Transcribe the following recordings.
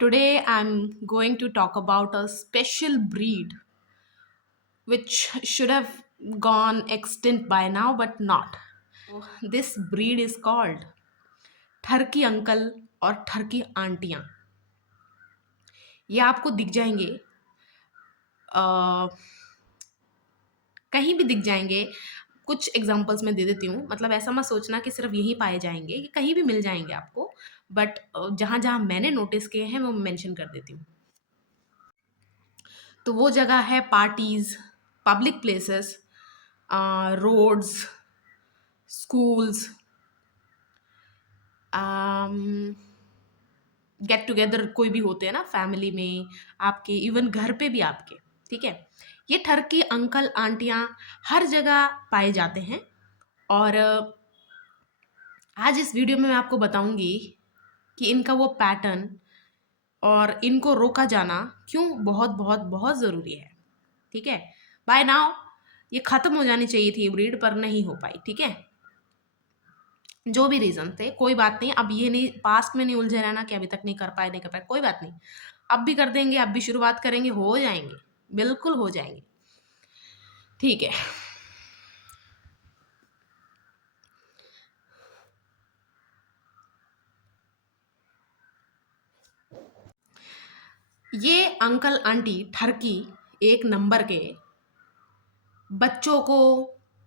Today I'm going to talk about a special breed which should have gone extinct by now but not. This breed is called ठरकी uncle और ठरकी आंटियां. ये आपको दिख जाएंगे, अ, कहीं भी दिख जाएंगे. कुछ एग्जांपल्स मैं दे देती हूँ. मतलब ऐसा मत सोचना कि सिर्फ यहीं पाए जाएंगे, ये कहीं भी मिल जाएंगे आपको. बट जहाँ जहाँ मैंने नोटिस किए हैं वो मेंशन कर देती हूँ. तो वो जगह है parties, public places, roads, schools, get together कोई भी होते हैं ना फैमिली में आपके, इवन घर पे भी आपके. ठीक है. ये ठरकी अंकल आंटियां हर जगह पाए जाते हैं. और आज इस वीडियो में मैं आपको बताऊंगी कि इनका वो पैटर्न और इनको रोका जाना क्यों बहुत बहुत बहुत ज़रूरी है. ठीक है. बाय नाउ ये ख़त्म हो जानी चाहिए थी ब्रीड, पर नहीं हो पाई. ठीक है. जो भी रीज़न थे कोई बात नहीं. अब ये नहीं, पास्ट में नहीं उलझे रहना कि अभी तक नहीं कर पाए, नहीं कर पाए, कोई बात नहीं. अब भी कर देंगे, अब भी शुरुआत करेंगे, हो जाएंगे, बिल्कुल हो जाएंगे. ठीक है. ये अंकल आंटी ठरकी एक नंबर के बच्चों को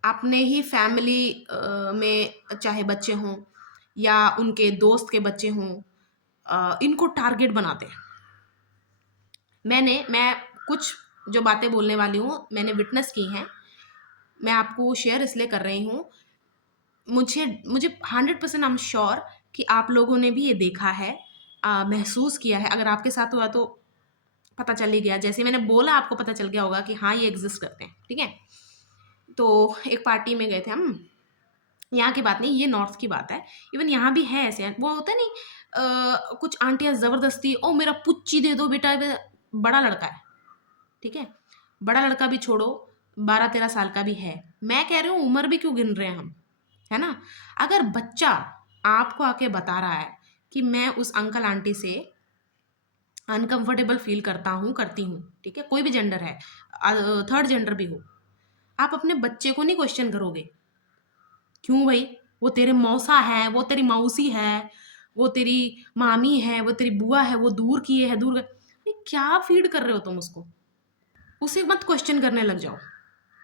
अपने ही फैमिली में, चाहे बच्चे हों या उनके दोस्त के बच्चे हों, इनको टारगेट बनाते हैं. मैं कुछ जो बातें बोलने वाली हूँ मैंने विटनेस की हैं. मैं आपको शेयर इसलिए कर रही हूँ. मुझे मुझे 100% आई एम श्योर कि आप लोगों ने भी ये देखा है, महसूस किया है. अगर आपके साथ हुआ तो पता चल ही गया. जैसे मैंने बोला आपको पता चल गया होगा कि हाँ ये एग्जिस्ट करते हैं. ठीक है. तो एक पार्टी में गए थे हम. यहाँ की बात नहीं, ये नॉर्थ की बात है. इवन यहाँ भी है ऐसे, वो होता है नहीं, कुछ आंटियाँ ज़बरदस्ती, ओ मेरा पुच्ची दे दो बेटा. बड़ा लड़का है. ठीक है. बड़ा लड़का भी छोड़ो, 12-13 साल का भी है. मैं कह रही हूँ उम्र भी क्यों गिन रहे हैं हम, है ना. अगर बच्चा आपको आके बता रहा है कि मैं उस अंकल आंटी से अनकंफर्टेबल फील करता हूँ, करती हूँ. ठीक है. कोई भी जेंडर है, थर्ड जेंडर भी हो, आप अपने बच्चे को नहीं क्वेश्चन करोगे. क्यों भाई, वो तेरे मौसा है, वो तेरी मौसी है, वो तेरी मामी है, वो तेरी बुआ है, वो दूर की है, दूर क्या फीड कर रहे हो तुम उसको. उसे मत क्वेश्चन करने लग जाओ.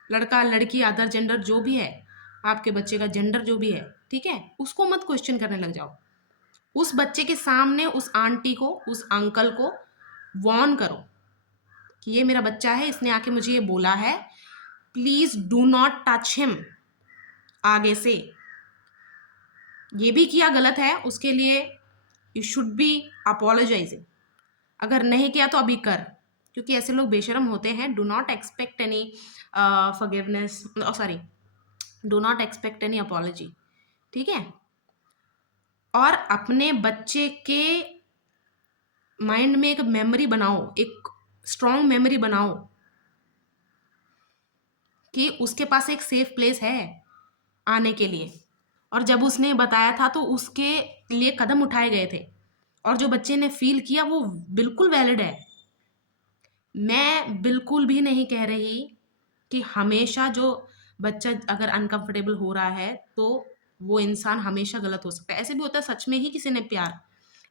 लड़का लड़की अदर जेंडर जो भी है, आपके बच्चे का जेंडर जो भी है, ठीक है, उसको मत क्वेश्चन करने लग जाओ. उस बच्चे के सामने उस आंटी को, उस अंकल को वॉर्न करो कि ये मेरा बच्चा है, इसने आके मुझे ये बोला है, please do not touch him. आगे से ये भी किया गलत है, उसके लिए यू शुड बी अपोलोजाइजिंग. अगर नहीं किया तो अभी कर, क्योंकि ऐसे लोग बेशरम होते हैं. Do not expect any forgiveness, sorry, do not expect any apology. ठीक है. और अपने बच्चे के माइंड में एक मेमोरी बनाओ, एक स्ट्रॉन्ग मेमोरी बनाओ कि उसके पास एक सेफ प्लेस है आने के लिए. और जब उसने बताया था तो उसके लिए कदम उठाए गए थे, और जो बच्चे ने फील किया वो बिल्कुल वैलिड है. मैं बिल्कुल भी नहीं कह रही कि हमेशा जो बच्चा अगर अनकंफर्टेबल हो रहा है तो वो इंसान हमेशा गलत हो सकता है. ऐसे भी होता है सच में ही किसी ने प्यार.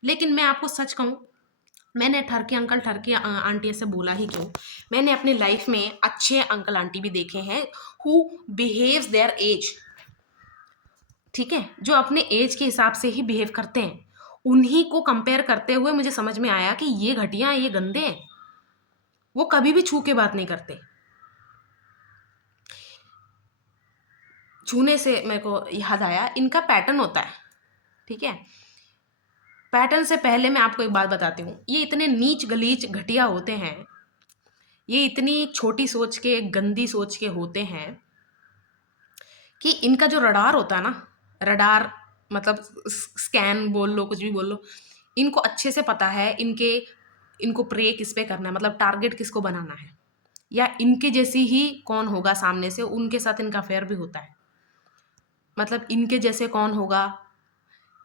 लेकिन मैं आपको सच कहूँ, मैंने ठरके अंकल ठरके आंटी से बोला ही क्यों, मैंने अपनी लाइफ में अच्छे अंकल आंटी भी देखे हैं हु बिहेव्स देयर एज. ठीक है. जो अपने एज के हिसाब से ही बिहेव करते हैं. उन्हीं को कंपेयर करते हुए मुझे समझ में आया कि ये घटिया, ये गंदे हैं. वो कभी भी छू के बात नहीं करते. छूने से मेरे को याद आया, इनका पैटर्न होता है. ठीक है. पैटर्न से पहले मैं आपको एक बात बताती हूँ. ये इतने नीच गलीच घटिया होते हैं, ये इतनी छोटी सोच के, गंदी सोच के होते हैं कि इनका जो रडार होता है ना, रडार मतलब स्कैन बोल लो, कुछ भी बोल लो, इनको अच्छे से पता है इनको प्रे किस पे करना है, मतलब टारगेट किसको बनाना है, या इनके जैसी ही कौन होगा सामने से, उनके साथ इनका फेयर भी होता है. मतलब इनके जैसे कौन होगा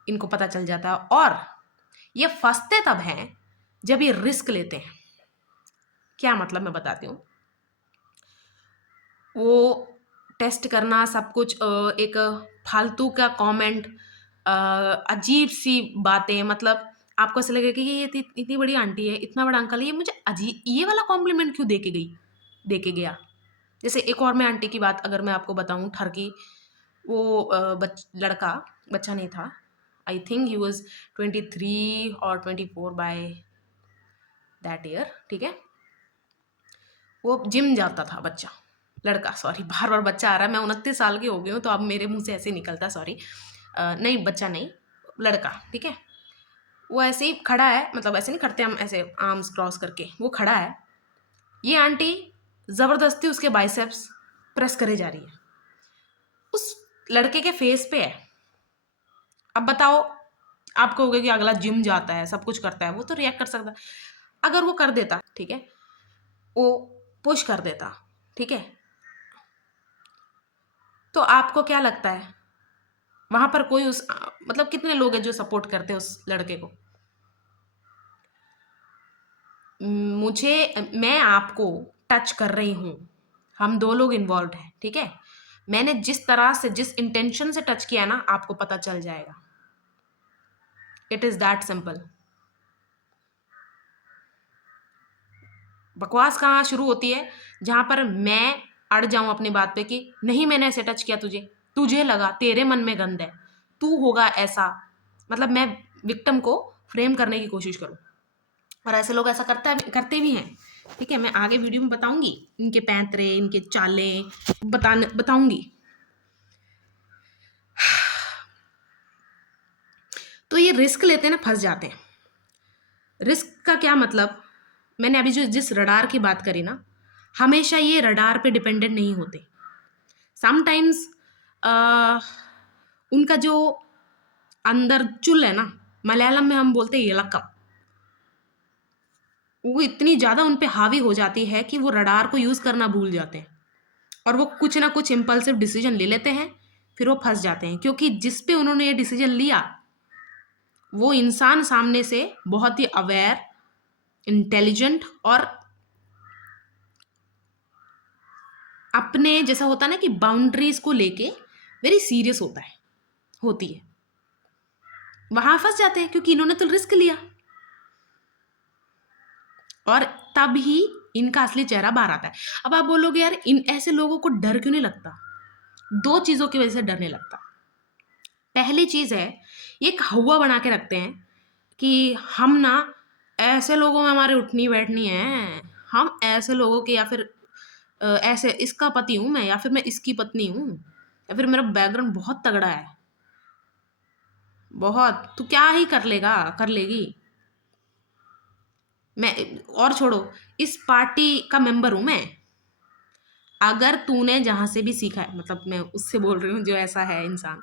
इनको पता चल जाता है. और ये फंसते तब हैं जब ये रिस्क लेते हैं, क्या मतलब मैं बताती हूँ। वो टेस्ट करना सब कुछ, एक फालतू का कमेंट, अजीब सी बातें, मतलब आपको ऐसा लगेगा कि ये इतनी बड़ी आंटी है, इतना बड़ा अंकल है, ये मुझे अजीब ये वाला कॉम्प्लीमेंट क्यों दे के गया। जैसे एक और मैं आंटी की बात अगर मैं आपको बताऊं, ठरकी, वो लड़का, बच्चा नहीं था, आई थिंक ही वॉज 23 और 24 बाय दैट ईयर, ठीक है। वो जिम जाता था, बच्चा, लड़का, सॉरी बार बार बच्चा आ रहा है, मैं 29 साल की हो गई हूँ तो अब मेरे मुंह से ऐसे निकलता, सॉरी। नहीं, बच्चा नहीं, लड़का, ठीक है। वो ऐसे ही खड़ा है, मतलब ऐसे नहीं खड़ते हम, ऐसे आर्म्स क्रॉस करके, वो खड़ा है। ये आंटी ज़बरदस्ती उसके बाइसेप्स प्रेस करे जा रही है, उस लड़के के फेस पे है। अब बताओ, आप कहोगे कि अगला जिम जाता है, सब कुछ करता है, वो तो रिएक्ट कर सकता है। अगर वो कर देता, ठीक है, वो पुश कर देता, ठीक है, तो आपको क्या लगता है वहां पर कोई उस मतलब कितने लोग हैं जो सपोर्ट करते हैं उस लड़के को। मैं आपको टच कर रही हूं, हम दो लोग इन्वॉल्व हैं, ठीक है। मैंने जिस तरह से, जिस इंटेंशन से टच किया ना, आपको पता चल जाएगा। It is that simple. बकवास कहाँ शुरू होती है, जहां पर मैं अड़ जाऊं अपनी बात पे कि नहीं मैंने ऐसे टच किया तुझे, तुझे लगा, तेरे मन में गंद है, तू होगा ऐसा, मतलब मैं विक्टिम को फ्रेम करने की कोशिश करूं। और ऐसे लोग ऐसा करते भी हैं, ठीक है। मैं आगे वीडियो में बताऊंगी इनके पैंतरे, इनके चालें, बताऊंगी। तो ये रिस्क लेते हैं ना, फंस जाते हैं। रिस्क का क्या मतलब, मैंने अभी जो जिस रडार की बात करी ना, हमेशा ये रडार पे डिपेंडेंट नहीं होते। समटाइम्स उनका जो अंदर चुल है ना, मलयालम में हम बोलते हैं इलक्कम, वो इतनी ज़्यादा उन पे हावी हो जाती है कि वो रडार को यूज़ करना भूल जाते हैं, और वो कुछ ना कुछ इम्पल्सिव डिसीजन ले लेते हैं, फिर वो फंस जाते हैं। क्योंकि जिस पे उन्होंने ये डिसीजन लिया, वो इंसान सामने से बहुत ही अवेयर, इंटेलिजेंट, और अपने जैसा होता है ना कि बाउंड्रीज को लेके वेरी सीरियस होती है। वहां फंस जाते हैं क्योंकि इन्होंने तो रिस्क लिया, और तब ही इनका असली चेहरा बाहर आता है। अब आप बोलोगे यार, इन ऐसे लोगों को डर क्यों नहीं लगता। दो चीजों की वजह से डर नहीं लगता। पहली चीज है, ये एक हवा बना के रखते हैं कि हम ना, ऐसे लोगों में हमारे उठनी बैठनी है, हम ऐसे लोगों के, या फिर ऐसे इसका पति हूं मैं, या फिर मैं इसकी पत्नी हूं, या फिर मेरा बैकग्राउंड बहुत तगड़ा है, बहुत, तू क्या ही कर लेगा, कर लेगी, मैं, और छोड़ो, इस पार्टी का मेंबर हूं मैं। अगर तूने जहां से भी सीखा है, मतलब मैं उससे बोल रही हूँ जो ऐसा है इंसान,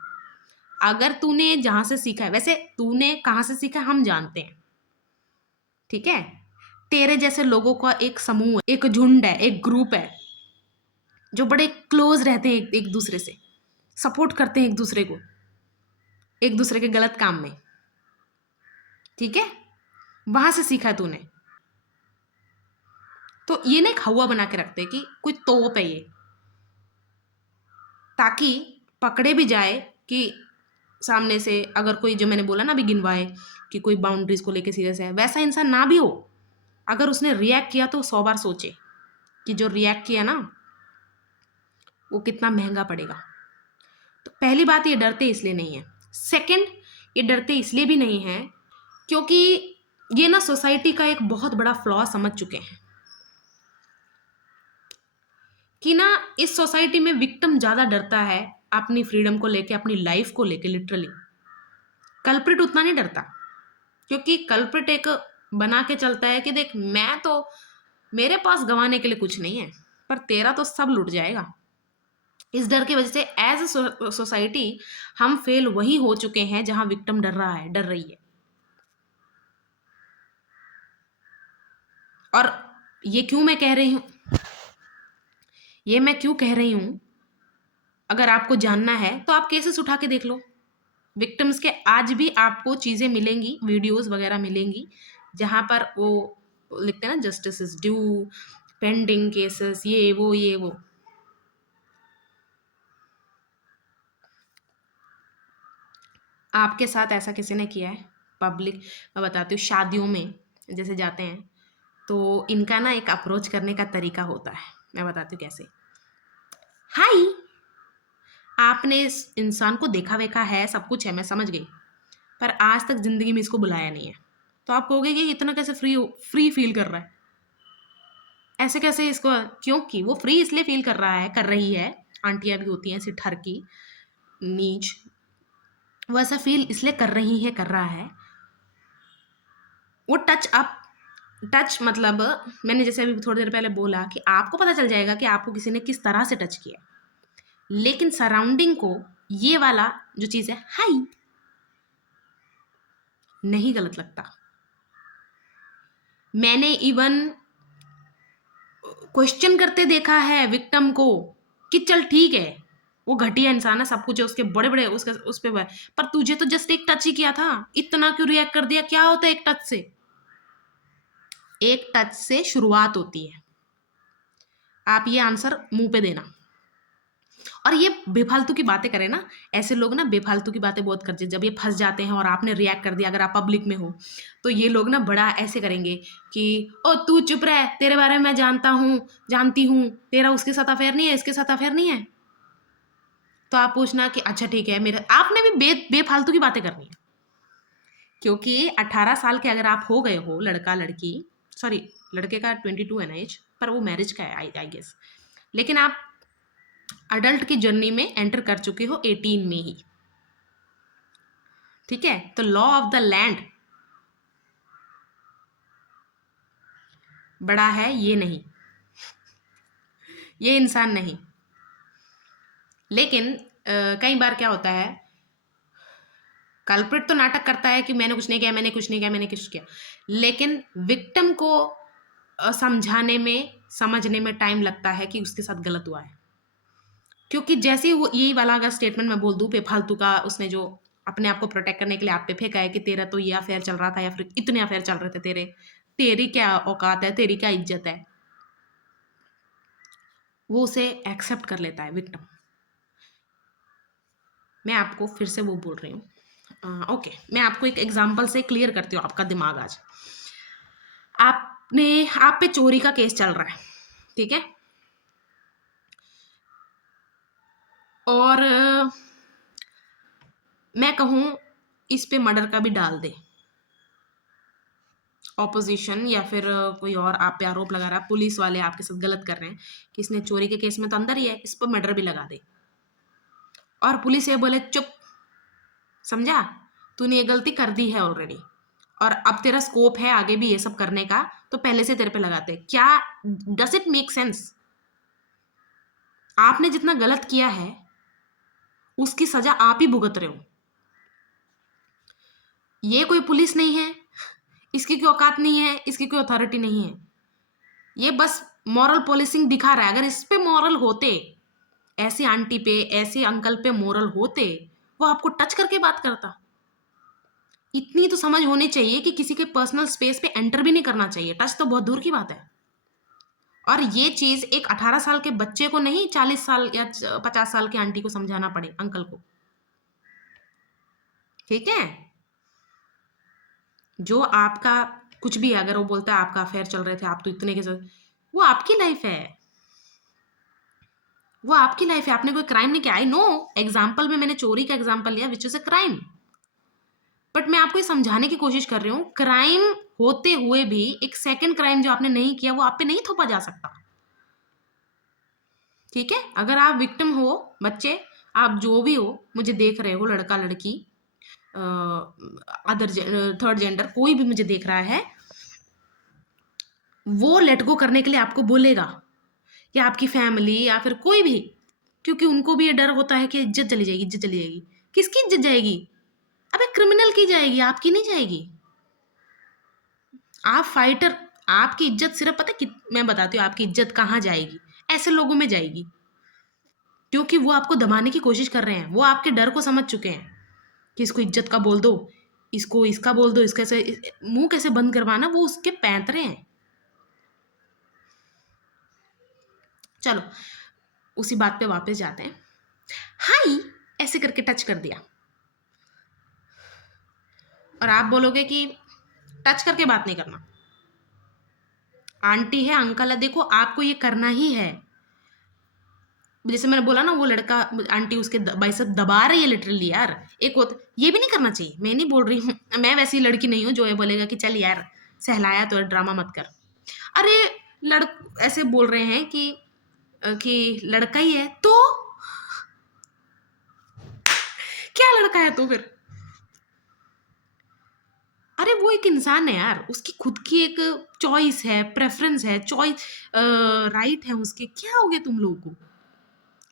अगर तूने जहां से सीखा है, वैसे तूने कहाँ से सीखा है हम जानते हैं, ठीक है। तेरे जैसे लोगों का एक समूह है, एक झुंड है, एक ग्रुप है, जो बड़े क्लोज रहते हैं एक दूसरे से, सपोर्ट करते हैं एक दूसरे के गलत काम में, ठीक है। वहां से सीखा है तूने। तो ये ना एक हवा बना के रखते हैं कि कोई तोप है ये, ताकि पकड़े भी जाए कि सामने से अगर कोई, जो मैंने बोला ना अभी गिनवाए, कि कोई बाउंड्रीज को लेके सीरियस है, वैसा इंसान ना भी हो, अगर उसने रिएक्ट किया तो 100 बार सोचे कि जो रिएक्ट किया ना, वो कितना महंगा पड़ेगा। तो पहली बात, ये डरते इसलिए नहीं है। सेकंड, ये डरते इसलिए भी नहीं है क्योंकि ये ना सोसाइटी का एक बहुत बड़ा फ्लॉ समझ चुके हैं कि ना, इस सोसाइटी में विक्टिम ज्यादा डरता है अपनी फ्रीडम को लेके, अपनी लाइफ को लेके, लिटरली। कल्प्रिट उतना नहीं डरता, क्योंकि कल्प्रिट एक बना के चलता है कि देख, मैं तो, मेरे पास गंवाने के लिए कुछ नहीं है, पर तेरा तो सब लुट जाएगा। इस डर की वजह से एज ए सोसाइटी हम फेल वही हो चुके हैं जहां विक्टिम डर रहा है, डर रही है। और ये क्यों मैं कह रही हूं, ये मैं क्यों कह रही हूं, अगर आपको जानना है तो आप केसेस उठा के देख लो। विक्टिम्स के आज भी आपको चीजें मिलेंगी, वीडियोस वगैरह मिलेंगी, जहाँ पर वो लिखते हैं ना justice is due, pending cases, ये वो। आपके साथ ऐसा किसी ने किया है? पब्लिक, मैं बताती हूँ, शादियों में जैसे जाते हैं तो इनका ना एक अप्रोच करने का तरीका होता है, मैं बताती हूँ कैसे। हाय, आपने इस इंसान को देखा वेखा है, सब कुछ है, मैं समझ गई, पर आज तक जिंदगी में इसको बुलाया नहीं है, तो आप कहोगे कि इतना कैसे फ्री फील कर रहा है, ऐसे कैसे इसको, क्योंकि वो फ्री इसलिए फील कर रहा है, कर रही है, आंटियां भी होती हैं ऐसी ठरकी नीच, वो ऐसा फील इसलिए कर रही है, कर रहा है, वो टच मतलब, मैंने जैसे अभी थोड़ी देर पहले बोला कि आपको पता चल जाएगा कि आपको किसी ने किस तरह से टच किया, लेकिन सराउंडिंग को ये वाला जो चीज है हाई नहीं गलत लगता। मैंने इवन क्वेश्चन करते देखा है विक्टिम को कि चल ठीक है वो घटिया इंसान है, सब कुछ है, उसके बड़े बड़े उसके उस पे, पर तुझे तो जस्ट एक टच ही किया था, इतना क्यों रिएक्ट कर दिया? क्या होता है एक टच से? एक टच से शुरुआत होती है। आप ये आंसर मुंह पे देना। और ये बेफालतू की बातें करें ना, ऐसे लोग ना बेफालतू की बातें बहुत करते हैं, जब ये फंस जाते हैं और आपने रिएक्ट कर दिया, अगर आप पब्लिक में हो तो ये लोग ना बड़ा ऐसे करेंगे कि ओ तू चुप रह, तेरे बारे में मैं जानता हूँ, जानती हूँ, तेरा उसके साथ अफेयर नहीं है, इसके साथ अफेयर नहीं है। तो आप पूछना कि अच्छा ठीक है, मेरे आपने भी बेफालतू की बातें करनी है, क्योंकि 18 साल के अगर आप हो गए हो, लड़का लड़की, सॉरी लड़के का 22 है ना एज, पर वो मैरिज का है आई गेस, लेकिन आप अडल्ट की जर्नी में एंटर कर चुके हो 18 में ही, ठीक है? तो लॉ ऑफ द लैंड बड़ा है, ये नहीं, ये इंसान नहीं। लेकिन कई बार क्या होता है, कल्प्रिट तो नाटक करता है कि मैंने कुछ नहीं किया, मैंने कुछ नहीं किया, मैंने कुछ किया, लेकिन विक्टिम को समझाने में, समझने में टाइम लगता है कि उसके साथ गलत हुआ है। क्योंकि जैसे ही वो यही वाला अगर स्टेटमेंट मैं बोल दूं बेफालतू का, उसने जो अपने आप को प्रोटेक्ट करने के लिए आप पे फेंका है कि तेरा तो ये अफेयर चल रहा था या फिर इतने अफेयर चल रहे थे तेरे, तेरी क्या औकात है, तेरी क्या इज्जत है, वो उसे एक्सेप्ट कर लेता है विक्टिम। मैं आपको फिर से वो बोल रही हूँ, ओके, मैं आपको एक एग्जांपल से क्लियर करती हूँ आपका दिमाग आज। आपने, आप पे चोरी का केस चल रहा है, ठीक है, और मैं कहूँ इस पे मर्डर का भी डाल दे ऑपोजिशन, या फिर कोई और आप पे आरोप लगा रहा है, पुलिस वाले आपके साथ गलत कर रहे हैं कि इसने चोरी के केस में तो अंदर ही है, इस पर मर्डर भी लगा दे, और पुलिस ये बोले चुप, समझा, तूने ये गलती कर दी है ऑलरेडी और अब तेरा स्कोप है आगे भी ये सब करने का, तो पहले से तेरे पे लगाते, क्या डस इट मेक सेंस? आपने जितना गलत किया है उसकी सजा आप ही भुगत रहे हो। ये कोई पुलिस नहीं है, इसकी कोई औकात नहीं है, इसकी कोई अथॉरिटी नहीं है, ये बस मॉरल पॉलिसिंग दिखा रहा है। अगर इस पे मॉरल होते, ऐसी आंटी पे, ऐसे अंकल पे मॉरल होते, वो आपको टच करके बात करता। इतनी तो समझ होनी चाहिए कि किसी के पर्सनल स्पेस पे एंटर भी नहीं करना चाहिए, टच तो बहुत दूर की बात है। और ये चीज एक 18 साल के बच्चे को नहीं, 40 साल या 50 साल की आंटी को समझाना पड़े, अंकल को, ठीक है? जो आपका कुछ भी है, अगर वो बोलता है आपका अफेयर चल रहे थे, आप तो इतने के साथ, वो आपकी लाइफ है, वो आपकी लाइफ है, आपने कोई क्राइम नहीं किया। आई नो, एग्जाम्पल में मैंने चोरी का एग्जाम्पल लिया which is a crime, but मैं आपको ये समझाने की कोशिश कर रही हूँ, क्राइम होते हुए भी एक सेकंड क्राइम जो आपने नहीं किया वो आप पे नहीं थोपा जा सकता, ठीक है? अगर आप विक्टिम हो, बच्चे, आप जो भी हो, मुझे देख रहे हो, लड़का लड़की, अदर थर्ड जेंडर, कोई भी मुझे देख रहा है, वो लेट गो करने के लिए आपको बोलेगा, या आपकी फैमिली या फिर कोई भी, क्योंकि उनको भी ये डर होता है कि इज्जत चली जाएगी, इज्जत चली जाएगी। किसकी इज्जत जाएगी? अबे क्रिमिनल की जाएगी, आपकी नहीं जाएगी। आप फाइटर, आपकी इज्जत सिर्फ पता कि मैं बताती हूँ आपकी इज्जत कहाँ जाएगी, ऐसे लोगों में जाएगी, क्योंकि वो आपको दबाने की कोशिश कर रहे हैं, वो आपके डर को समझ चुके हैं कि इसको इज्जत का बोल दो, इसको इसका बोल दो, इसका से मुंह कैसे बंद करवाना, वो उसके पैंतरे हैं। चलो उसी बात पे वापस जाते हैं। हाय ऐसे करके टच कर दिया, और आप बोलोगे कि टच करके बात नहीं करना। आंटी है, अंकल है, देखो आपको ये करना ही है। जैसे मैंने बोला ना, वो लड़का, आंटी उसके बाइसेप दबा रही है लिटरली यार। एक होता, ये भी नहीं करना चाहिए। मैं नहीं बोल रही हूँ, मैं वैसी लड़की नहीं हूँ जो ये बोलेगा कि चल यार सहलाया तो ड्रामा मत कर। अरे लड़ ऐसे बोल रहे हैं कि लड़का ही है तो क्या लड़का है तो फिर? अरे वो एक इंसान है यार, उसकी खुद की एक चॉइस है, प्रेफरेंस है, चॉइस राइट है उसके। क्या हो गया तुम लोगों को?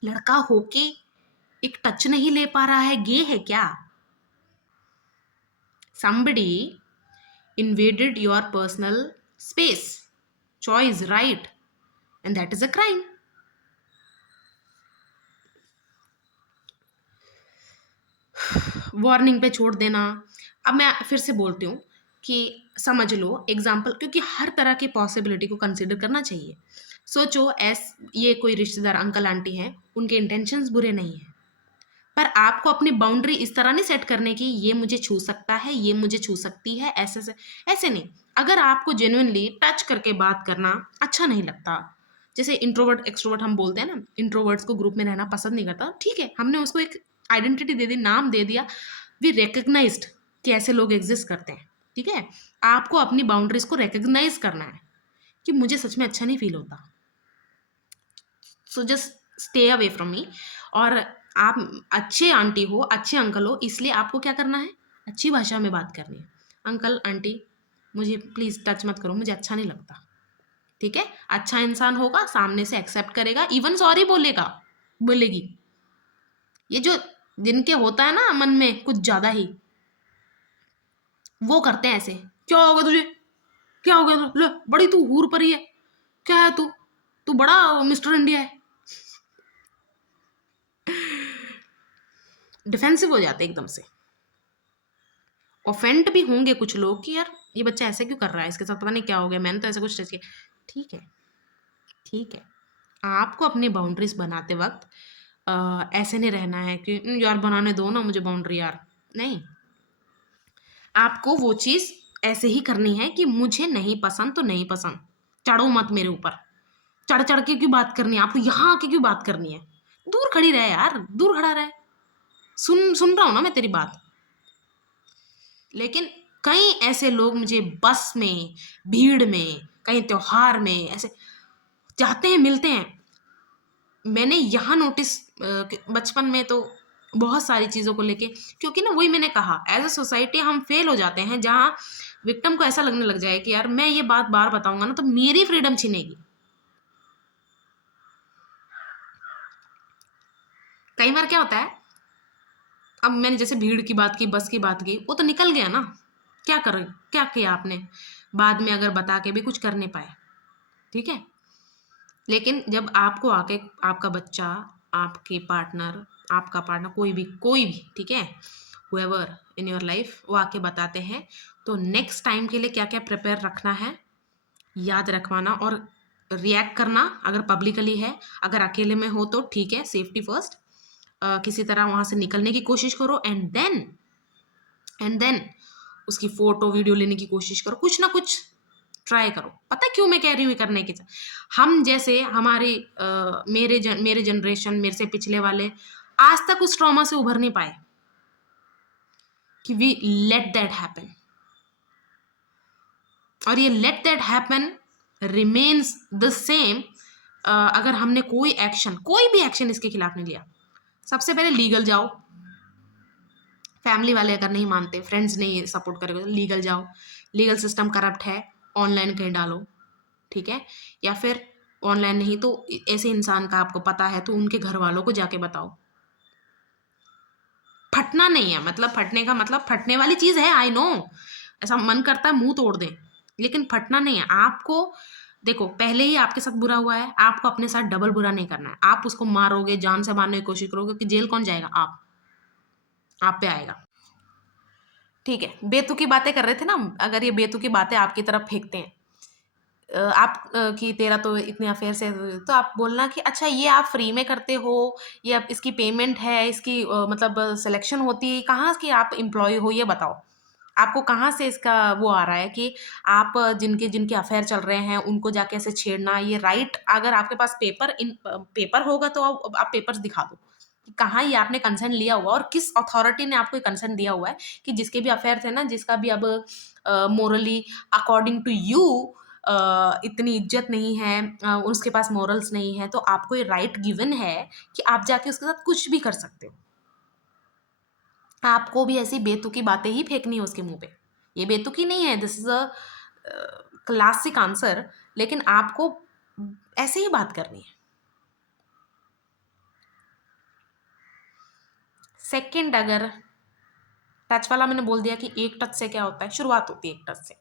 लड़का होके एक टच नहीं ले पा रहा है, गे है क्या? Somebody invaded your personal space, choice, right, and that is a crime. Warning पे छोड़ देना। अब मैं फिर से बोलती हूँ कि समझ लो एग्जाम्पल, क्योंकि हर तरह की पॉसिबिलिटी को कंसिडर करना चाहिए। सोचो ये कोई रिश्तेदार अंकल आंटी हैं, उनके इंटेंशंस बुरे नहीं हैं, पर आपको अपनी बाउंड्री इस तरह नहीं सेट करने की, ये मुझे छू सकता है, ये मुझे छू सकती है, ऐसे से ऐसे नहीं। अगर आपको जेन्युइनली टच करके बात करना अच्छा नहीं लगता, जैसे इंट्रोवर्ट एक्सट्रोवर्ट हम बोलते हैं ना, इंट्रोवर्ट्स को ग्रुप में रहना पसंद नहीं करता, ठीक है, हमने उसको एक आइडेंटिटी दे दी, नाम दे दिया, वी रिकग्नाइज्ड कि ऐसे लोग एग्जिस्ट करते हैं, ठीक है। आपको अपनी बाउंड्रीज को रिकग्नाइज करना है कि मुझे सच में अच्छा नहीं फील होता, so just stay away from me. और आप अच्छे आंटी हो, अच्छे अंकल हो, इसलिए आपको क्या करना है, अच्छी भाषा में बात करनी है। अंकल आंटी मुझे प्लीज़ टच मत करो, मुझे अच्छा नहीं लगता, ठीक है। अच्छा इंसान होगा, सामने से एक्सेप्ट करेगा, इवन सॉरी बोलेगा, बोलेगी। ये जो जिनके होता है ना मन में कुछ ज़्यादा ही, वो करते हैं ऐसे। क्या होगा तुझे, क्या हो गया, ले बड़ी तू हूर परी है, क्या है तू, तू बड़ा मिस्टर इंडिया है। डिफेंसिव हो जाते एकदम से, ऑफेंड भी होंगे कुछ लोग कि यार ये बच्चा ऐसे क्यों कर रहा है, इसके साथ पता नहीं क्या हो गया, मैंने तो ऐसा कुछ टच किया। ठीक है, ठीक है, आपको अपनी बाउंड्रीज बनाते वक्त ऐसे नहीं रहना है कि यार बनाने दो ना मुझे बाउंड्री यार, नहीं। आपको वो चीज़ ऐसे ही करनी है कि मुझे नहीं पसंद तो नहीं पसंद, चढ़ो मत मेरे ऊपर, चढ़ चढ़ के क्यों बात करनी है आपको, यहाँ आके क्यों बात करनी है, दूर खड़ी रहे यार, दूर खड़ा रहे, सुन रहा हूँ ना मैं तेरी बात। लेकिन कई ऐसे लोग मुझे बस में, भीड़ में, कहीं त्योहार में ऐसे जाते हैं, मिलते हैं। मैंने यहाँ नोटिस बचपन में तो बहुत सारी चीज़ों को लेके, क्योंकि ना वही मैंने कहा, एज अ सोसाइटी हम फेल हो जाते हैं, जहाँ विक्टिम को ऐसा लगने लग जाए कि यार मैं ये बात बार बताऊंगा ना तो मेरी फ्रीडम छिनेगी। कई बार क्या होता है, अब मैंने जैसे भीड़ की बात की, बस की बात की, वो तो निकल गया ना, क्या कर, क्या किया आपने, बाद में अगर बता के भी कुछ कर नहीं पाए, ठीक है। लेकिन जब आपको आके आपका बच्चा, आपके पार्टनर, आपका पार्टनर, कोई भी ठीक है, हुएवर इन योर लाइफ, वो आके बताते हैं, तो नेक्स्ट टाइम के लिए क्या क्या प्रिपेयर रखना है याद रखवाना, और रिएक्ट करना अगर पब्लिकली है, अगर अकेले में हो तो ठीक है, सेफ्टी फर्स्ट, किसी तरह वहाँ से निकलने की कोशिश करो, एंड देन उसकी फ़ोटो वीडियो लेने की कोशिश करो, कुछ ना कुछ ट्राई करो। पता है क्यों मैं कह रही हूँ करने की, हम जैसे हमारे मेरे जनरेशन, मेरे से पिछले वाले आज तक उस ट्रॉमा से उभर नहीं पाए कि वी लेट दैट हैपन, और ये let that happen remains the same अगर हमने कोई भी एक्शन इसके खिलाफ नहीं लिया। सबसे पहले लीगल जाओ, फैमिली वाले अगर नहीं मानते, फ्रेंड्स नहीं सपोर्ट करेंगे, तो लीगल जाओ, लीगल सिस्टम करप्ट है, ऑनलाइन कहीं डालो, ठीक है। या फिर ऑनलाइन नहीं तो ऐसे इंसान का आपको पता है तो उनके घर वालों को जाके बताओ। फटना नहीं है, मतलब फटने का मतलब फटने वाली चीज है, आई नो, ऐसा मन करता है मुंह तोड़ दे, लेकिन फटना नहीं है। आपको देखो, पहले ही आपके साथ बुरा हुआ है, आपको अपने साथ डबल बुरा नहीं करना है। आप उसको मारोगे, जान से मारने की कोशिश करोगे, कि जेल कौन जाएगा, आप पे आएगा, ठीक है, बेतुकी बातें कर रहे थे ना, अगर ये बेतुकी बातें आपकी तरफ फेंकते हैं, कि तेरा तो इतने अफेयर से, तो आप बोलना कि अच्छा ये आप फ्री में करते हो, ये आप इसकी पेमेंट है, इसकी मतलब सिलेक्शन होती है, कहाँ की आप एम्प्लॉय हो, ये बताओ। आपको कहाँ से इसका वो आ रहा है कि आप जिनके जिनके अफेयर चल रहे हैं उनको जाके ऐसे छेड़ना, ये राइट? अगर आपके पास पेपर होगा तो आप पेपर्स दिखा दो कि कहाँ ये आपने कंसर्न लिया हुआ और किस अथॉरिटी ने आपको कंसर्न दिया हुआ है कि जिसके भी अफेयर थे ना, जिसका भी अब मोरली अकॉर्डिंग टू यू इतनी इज्जत नहीं है, उसके पास मॉरल्स नहीं है, तो आपको ये राइट गिवन है कि आप जाके उसके साथ कुछ भी कर सकते हो। आपको भी ऐसी बेतुकी बातें ही फेंकनी है उसके मुंह पे। ये बेतुकी नहीं है, this is a classic answer, लेकिन आपको ऐसे ही बात करनी है। सेकंड, अगर टच वाला मैंने बोल दिया कि एक टच से क्या होता है, शुरुआत होती है एक टच से,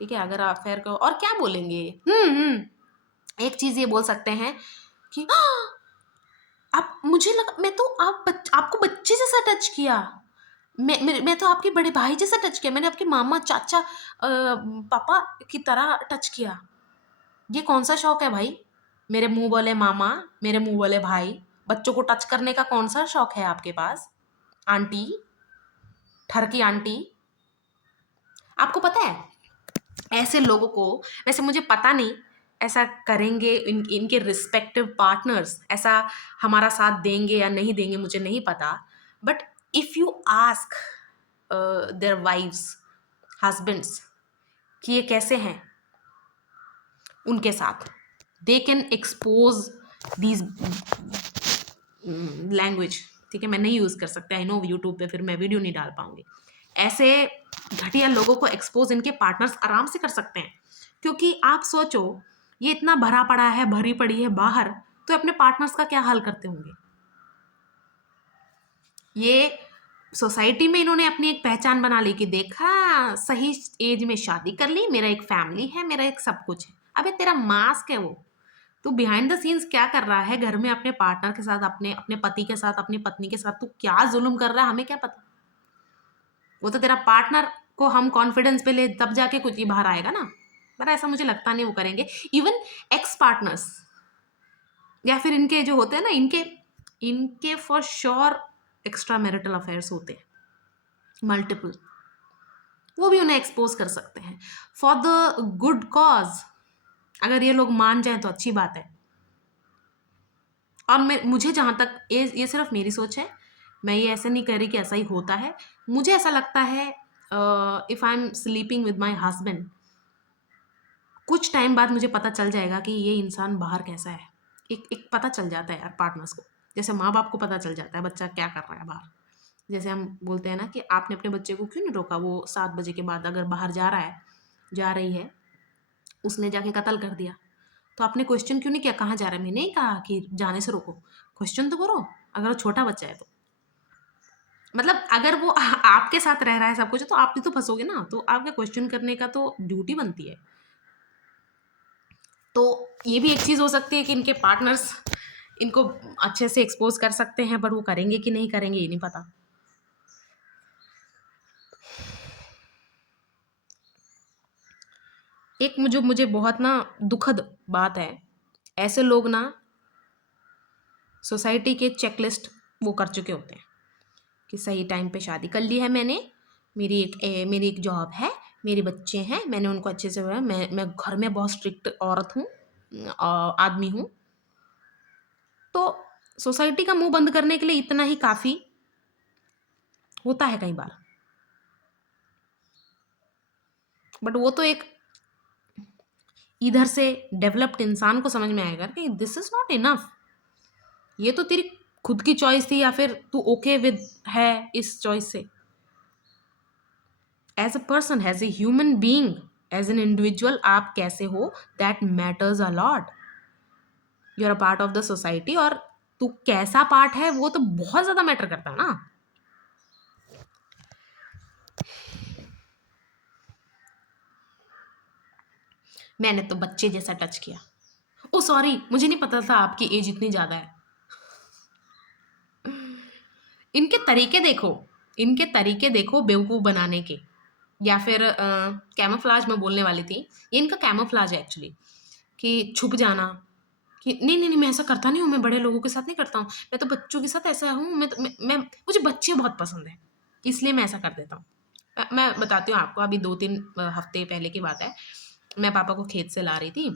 ठीक है। अगर आप फेयर को और क्या बोलेंगे, एक चीज ये बोल सकते हैं कि आप, मुझे लगा मैं तो आपको बच्चे जैसा टच किया, मैं तो आपके बड़े भाई जैसा टच किया, मैंने आपके मामा चाचा पापा की तरह टच किया। ये कौन सा शौक है भाई? मेरे मुंह वाले मामा, मेरे मुंह वाले भाई, बच्चों को टच करने का कौन सा शौक है आपके पास? Aunty, ठरकी aunty. आपको पता है ऐसे लोगों को, वैसे मुझे पता नहीं ऐसा करेंगे इनके रिस्पेक्टिव पार्टनर्स, ऐसा हमारा साथ देंगे या नहीं देंगे, मुझे नहीं पता। But if you ask their wives, husbands कि ये कैसे हैं उनके साथ, they can expose these language, ठीक है। मैं नहीं यूज़ कर सकता, आई नो, यूट्यूब पे फिर मैं वीडियो नहीं डाल पाऊंगी। ऐसे घटिया लोगों को एक्सपोज इनके पार्टनर्स आराम से कर सकते हैं, क्योंकि आप सोचो ये इतना भरा पड़ा है, भरी पड़ी है बाहर, तो अपने पार्टनर्स का क्या हाल करते होंगे। ये सोसाइटी में इन्होंने अपनी एक पहचान बना ली कि देखा, सही एज में शादी कर ली, मेरा एक फैमिली है, मेरा एक सब कुछ है। अबे तेरा मास्क है वो, तू बिहाइंड द सीन्स क्या कर रहा है घर में अपने पार्टनर के साथ, अपने अपने पति के साथ, अपनी पत्नी के साथ, तू क्या जुल्म कर रहा है, हमें क्या पता। वो तो तेरा पार्टनर को हम कॉन्फिडेंस पे ले तब जाके कुछ ही बाहर आएगा ना, पर ऐसा मुझे लगता नहीं वो करेंगे। इवन एक्स पार्टनर्स या फिर इनके जो होते हैं ना, इनके इनके for sure extra marital affairs होते हैं मल्टीपल, वो भी उन्हें एक्सपोज कर सकते हैं फॉर द गुड कॉज। अगर ये लोग मान जाएं तो अच्छी बात है। और मुझे जहाँ तक ये सिर्फ मेरी सोच है, मैं ये ऐसे नहीं कह रही कि ऐसा ही होता है, मुझे ऐसा लगता है if I am sleeping with my husband, कुछ टाइम बाद मुझे पता चल जाएगा कि ये इंसान बाहर कैसा है। एक पता चल जाता है यार पार्टनर्स को, जैसे माँ बाप को पता चल जाता है बच्चा क्या कर रहा है बाहर। जैसे हम बोलते हैं ना कि आपने अपने बच्चे को क्यों नहीं रोका, वो 7 बजे के बाद अगर बाहर जा रहा है, जा रही है, उसने जाके कत्ल कर दिया, तो आपने क्वेश्चन क्यों नहीं किया कहाँ जा रहा है? मैंने नहीं कहा कि जाने से रोको, क्वेश्चन तो करो। अगर वो छोटा बच्चा है तो, मतलब अगर वो आपके साथ रह रहा है सब कुछ, तो आप भी तो फंसोगे ना, तो आपके क्वेश्चन करने का तो ड्यूटी बनती है। तो ये भी एक चीज़ हो सकती है कि इनके पार्टनर्स इनको अच्छे से एक्सपोज कर सकते हैं, पर वो करेंगे कि नहीं करेंगे ये नहीं पता। एक मुझे बहुत ना दुखद बात है, ऐसे लोग ना सोसाइटी के चेकलिस्ट वो कर चुके होते हैं कि सही टाइम पे शादी कर ली है मैंने, मेरी एक जॉब है, मेरे बच्चे हैं, मैंने उनको अच्छे से, मैं घर में बहुत स्ट्रिक्ट औरत हूँ, आदमी हूँ। तो सोसाइटी का मुंह बंद करने के लिए इतना ही काफ़ी होता है कई बार। बट वो तो एक इधर से डेवलप्ड इंसान को समझ में आएगा कि दिस इज नॉट इनफ। ये तो तेरी खुद की चॉइस थी, या फिर तू ओके विद है इस चॉइस से। As a person, as a human being, as an individual आप कैसे हो, that matters a lot. You are a part of the society, और तू कैसा पार्ट है वो तो बहुत ज्यादा मैटर करता है ना। मैंने तो बच्चे जैसा टच किया। ओ सॉरी, मुझे नहीं पता था आपकी एज इतनी ज्यादा है। इनके तरीके देखो, इनके तरीके देखो बेवकूफ़ बनाने के। या फिर कैमोफ्लेज मैं बोलने वाली थी, ये इनका कैमोफ्लेज है एक्चुअली, कि छुप जाना, कि नहीं, नहीं, नहीं, मैं ऐसा करता नहीं हूँ, मैं बड़े लोगों के साथ नहीं करता हूँ, मैं तो बच्चों के साथ ऐसा हूँ, मैं तो मैं मुझे बच्चे बहुत पसंद हैं, इसलिए मैं ऐसा कर देता हूँ। मैं बताती हूँ आपको, अभी 2-3 हफ्ते पहले की बात है, मैं पापा को खेत से ला रही थी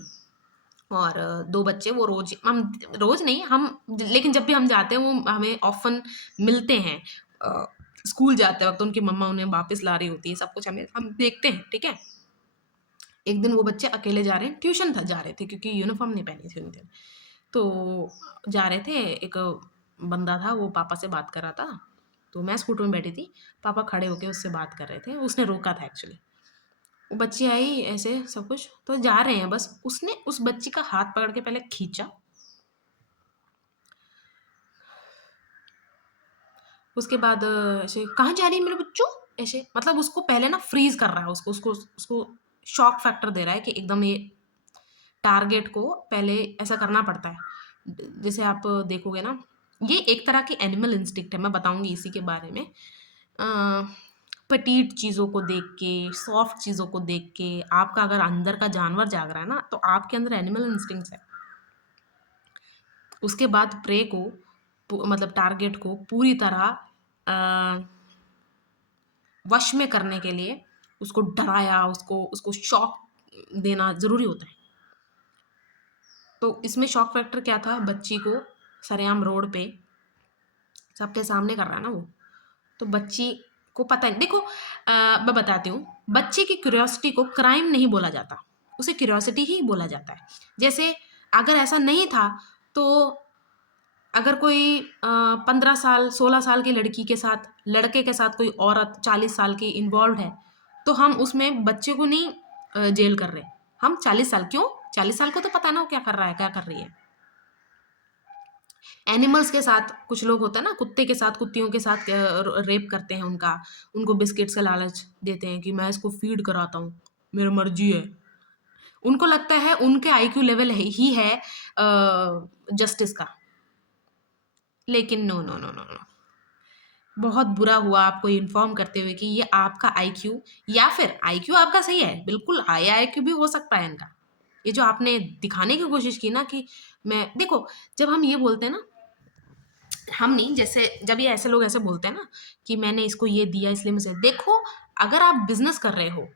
और 2 बच्चे, वो रोज़ नहीं, हम लेकिन जब भी हम जाते हैं, वो हमें ऑफ़न मिलते हैं। अ, स्कूल जाते वक़्त उनकी मम्मा उन्हें वापस ला रही होती है, सब कुछ हम देखते हैं, ठीक है? एक दिन वो बच्चे अकेले जा रहे हैं, ट्यूशन था जा रहे थे क्योंकि यूनिफ़ॉर्म नहीं पहनी थी उन दिन। तो जा रहे थे, एक बंदा था, वो पापा से बात कर रहा था, तो मैं स्कूटर में बैठी थी, पापा खड़े होके उससे बात कर रहे थे, उसने रोका था एक्चुअली। वो बच्ची आई ऐसे सब कुछ, तो जा रहे हैं बस, उसने उस बच्ची का हाथ पकड़ के पहले खींचा, उसके बाद ऐसे, "कहाँ जा रही है मेरे बच्चों?" ऐसे, मतलब उसको पहले ना फ्रीज़ कर रहा है, उसको शॉक फैक्टर दे रहा है कि एकदम ये टारगेट को पहले ऐसा करना पड़ता है। जैसे आप देखोगे ना, ये एक तरह की एनिमल इंस्टिंक्ट है, मैं बताऊँगी इसी के बारे में। पेटीट चीज़ों को देख के, सॉफ्ट चीज़ों को देख के, आपका अगर अंदर का जानवर जाग रहा है ना, तो आपके अंदर एनिमल इंस्टिंक्ट्स है। उसके बाद प्रे को मतलब टारगेट को पूरी तरह अ, वश में करने के लिए उसको डराया, उसको उसको शॉक देना ज़रूरी होता है। तो इसमें शॉक फैक्टर क्या था, बच्ची को सरेआम रोड पे सबके सामने कर रहा है ना वो, तो बच्ची को पता नहीं, देखो मैं बताती हूँ, बच्चे की क्यूरियोसिटी को क्राइम नहीं बोला जाता, उसे क्यूरियोसिटी ही बोला जाता है। जैसे अगर ऐसा नहीं था, तो अगर कोई 15 साल 16 साल की लड़की के साथ, लड़के के साथ कोई औरत 40 साल की इन्वॉल्व है, तो हम उसमें बच्चे को नहीं जेल कर रहे, हम 40 साल, क्यों? 40 साल को तो पता ना वो क्या कर रहा है, क्या कर रही है। एनिमल्स के साथ कुछ लोग होता है ना, कुत्ते के साथ, कुत्तियों के साथ रेप करते हैं उनका, उनको बिस्किट्स का लालच देते हैं कि मैं इसको फीड कराता हूँ, मेरी मर्जी है। उनको लगता है उनके आईक्यू लेवल ही है जस्टिस का, लेकिन no, no, no, no, no. बहुत बुरा हुआ आपको इन्फॉर्म करते हुए कि ये आपका आईक्यू, या फिर आईक्यू आपका सही है, बिल्कुल हाई आईक्यू भी हो सकता है इनका। ये जो आपने दिखाने की कोशिश की ना कि मैं, देखो, जब हम ये बोलते हैं ना, हम नहीं, जैसे जब ये ऐसे लोग ऐसे बोलते हैं ना कि मैंने इसको ये दिया इसलिए मुझे, देखो, अगर आप बिजनेस कर रहे हो